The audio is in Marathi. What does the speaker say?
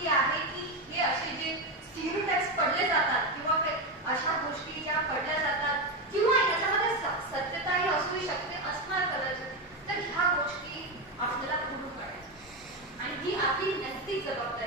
ही आहे की हे असे जे स्टील टॅक्स पडले जातात किंवा अशा गोष्टी ज्या पडल्या जातात किंवा याच्यामध्ये सत्यताही असू शकते असणार कदाचित तर ह्या गोष्टी आपल्याला पूर्ण करायच्या. आणि ही आपली नैतिक जबाबदारी